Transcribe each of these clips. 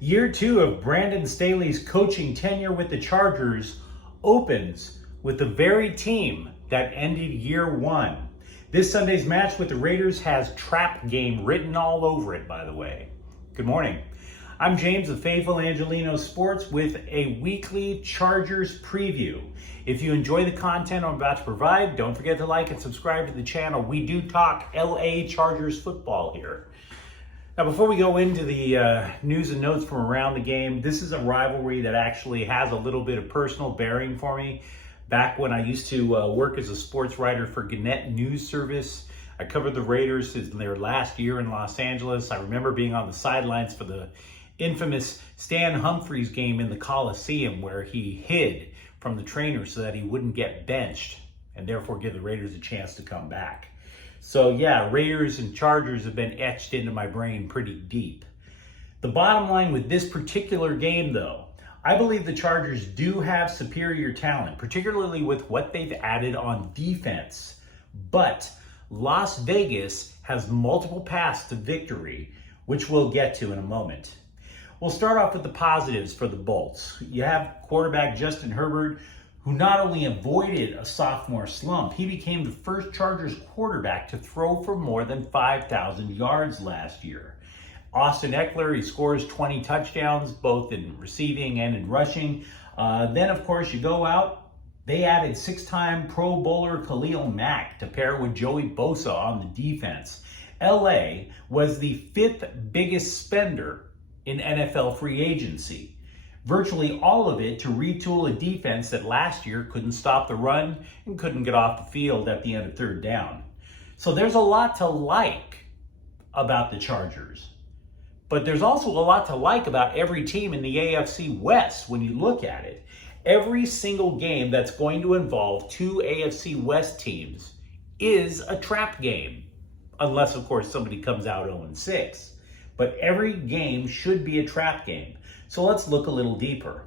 Year two of Brandon Staley's coaching tenure with the Chargers opens with the very team that ended year one. This Sunday's match with the Raiders has trap game written all over it, by the way. Good morning. I'm James of Faithful Angelino Sports with a weekly Chargers preview. If you enjoy the content I'm about to provide, don't forget to like and subscribe to the channel. We do talk LA Chargers football here. Now, before we go into the news and notes from around the game, this is a rivalry that actually has a little bit of personal bearing for me. Back when I used to work as a sports writer for Gannett News Service, I covered the Raiders in their last year in Los Angeles. I remember being on the sidelines for the infamous Stan Humphries game in the Coliseum, where he hid from the trainer so that he wouldn't get benched and therefore give the Raiders a chance to come back. So yeah, Raiders and Chargers have been etched into my brain pretty deep. The bottom line with this particular game, though, I believe the Chargers do have superior talent, particularly with what they've added on defense. But Las Vegas has multiple paths to victory, which we'll get to in a moment. We'll start off with the positives for the Bolts. You have quarterback Justin Herbert, who not only avoided a sophomore slump, he became the first Chargers quarterback to throw for more than 5,000 yards last year. Austin Eckler, he scores 20 touchdowns, both in receiving and in rushing. Then, of course, you go out, they added six-time Pro Bowler Khalil Mack to pair with Joey Bosa on the defense. LA was the fifth biggest spender in NFL free agency. Virtually all of it to retool a defense that last year couldn't stop the run and couldn't get off the field at the end of third down. So there's a lot to like about the Chargers. But there's also a lot to like about every team in the AFC West when you look at it. Every single game that's going to involve two AFC West teams is a trap game. Unless, of course, somebody comes out 0-6. But every game should be a trap game. So let's look a little deeper.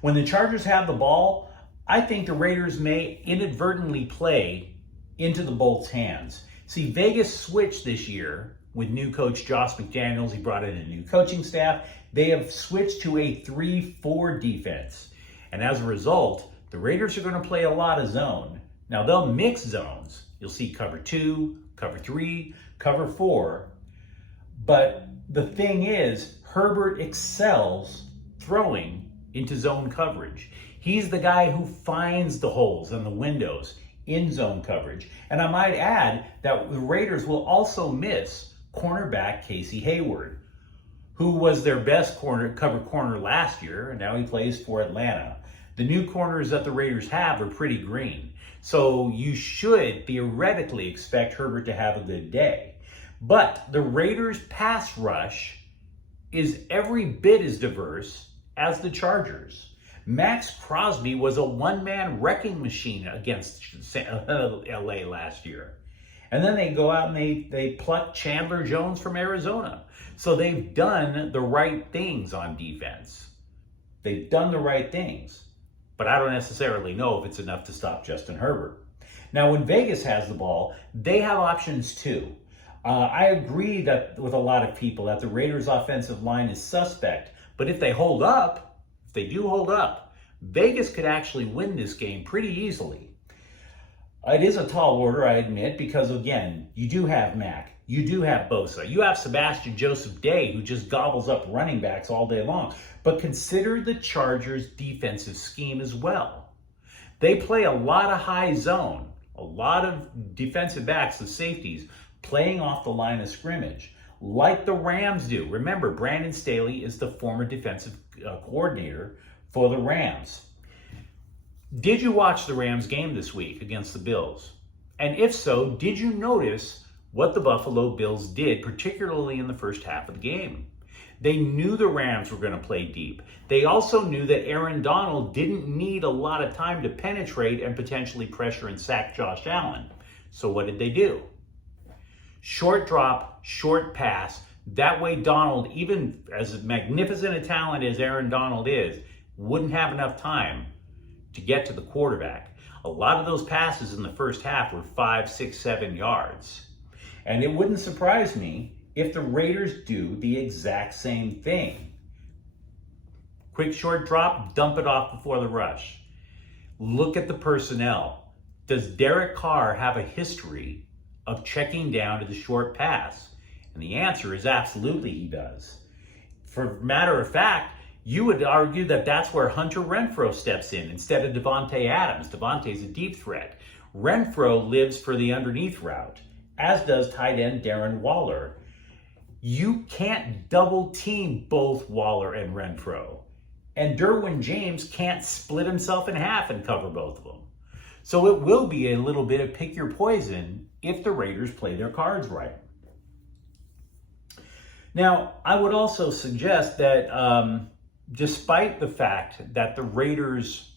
When the Chargers have the ball, I think the Raiders may inadvertently play into the Bolts' hands. See, Vegas switched this year with new coach Josh McDaniels. He brought in a new coaching staff. They have switched to a 3-4 defense. And as a result, the Raiders are going to play a lot of zone. Now, they'll mix zones. You'll see cover 2, cover 3, cover 4. But the thing is, Herbert excels throwing into zone coverage. He's the guy who finds the holes and the windows in zone coverage. And I might add that the Raiders will also miss cornerback Casey Hayward, who was their best cover corner last year, and now he plays for Atlanta. The new corners that the Raiders have are pretty green. So you should theoretically expect Herbert to have a good day. But the Raiders' pass rush is every bit as diverse as the Chargers. Max Crosby was a one-man wrecking machine against LA last year. And then they go out and they pluck Chandler Jones from Arizona. So they've done the right things on defense. They've done the right things. But I don't necessarily know if it's enough to stop Justin Herbert. Now, when Vegas has the ball, they have options too. I agree that with a lot of people that the Raiders' offensive line is suspect, but if they hold up, if they do hold up, Vegas could actually win this game pretty easily. It is a tall order, I admit, because again, you do have Mack, you do have Bosa, you have Sebastian Joseph Day, who just gobbles up running backs all day long. But consider the Chargers' defensive scheme as well. They play a lot of high zone, a lot of defensive backs, the safeties, playing off the line of scrimmage, like the Rams do. Remember, Brandon Staley is the former defensive coordinator for the Rams. Did you watch the Rams game this week against the Bills? And if so, did you notice what the Buffalo Bills did, particularly in the first half of the game? They knew the Rams were going to play deep. They also knew that Aaron Donald didn't need a lot of time to penetrate and potentially pressure and sack Josh Allen. So what did they do? Short drop, short pass. That way Donald, even as magnificent a talent as Aaron Donald is, wouldn't have enough time to get to the quarterback. A lot of those passes in the first half were 5, 6, 7 yards. And it wouldn't surprise me if the Raiders do the exact same thing. Quick short drop, dump it off before the rush. Look at the personnel. Does Derek Carr have a history of checking down to the short pass? And the answer is absolutely he does. For matter of fact, you would argue that that's where Hunter Renfrow steps in instead of Devontae Adams. Devontae's a deep threat. Renfrow lives for the underneath route, as does tight end Darren Waller. You can't double team both Waller and Renfrow. And Derwin James can't split himself in half and cover both of them. So it will be a little bit of pick your poison if the Raiders play their cards right. Now, I would also suggest that despite the fact that the Raiders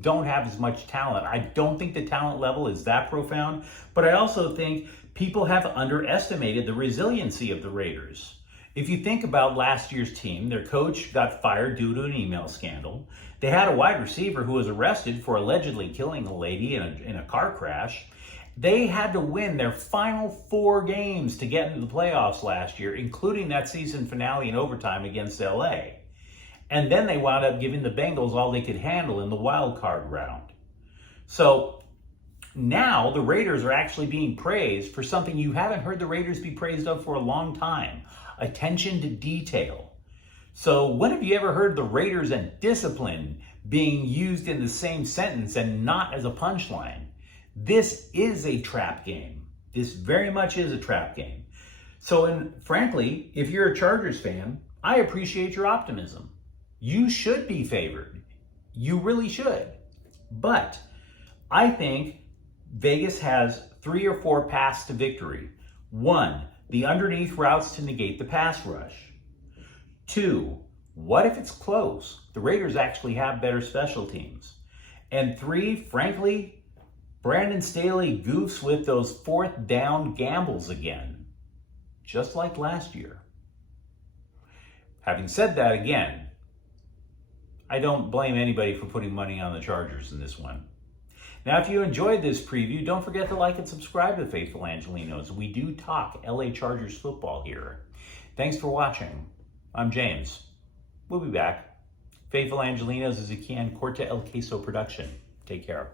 don't have as much talent, I don't think the talent level is that profound, but I also think people have underestimated the resiliency of the Raiders. If you think about last year's team, their coach got fired due to an email scandal. They had a wide receiver who was arrested for allegedly killing a lady in a car crash. They had to win their final 4 games to get into the playoffs last year, including that season finale in overtime against LA. And then they wound up giving the Bengals all they could handle in the wild card round. So now the Raiders are actually being praised for something you haven't heard the Raiders be praised of for a long time: attention to detail. So when have you ever heard the Raiders and discipline being used in the same sentence and not as a punchline? This is a trap game. This very much is a trap game. So, and frankly, if you're a Chargers fan, I appreciate your optimism. You should be favored. You really should. But I think Vegas has 3 or 4 paths to victory. 1, the underneath routes to negate the pass rush. 2, what if it's close? The Raiders actually have better special teams. And 3, frankly, Brandon Staley goofs with those 4th down gambles again, just like last year. Having said that, again, I don't blame anybody for putting money on the Chargers in this one. Now, if you enjoyed this preview, don't forget to like and subscribe to Faithful Angelinos. We do talk LA Chargers football here. Thanks for watching. I'm James. We'll be back. Faithful Angelinos is a Kian Corta El Queso production. Take care.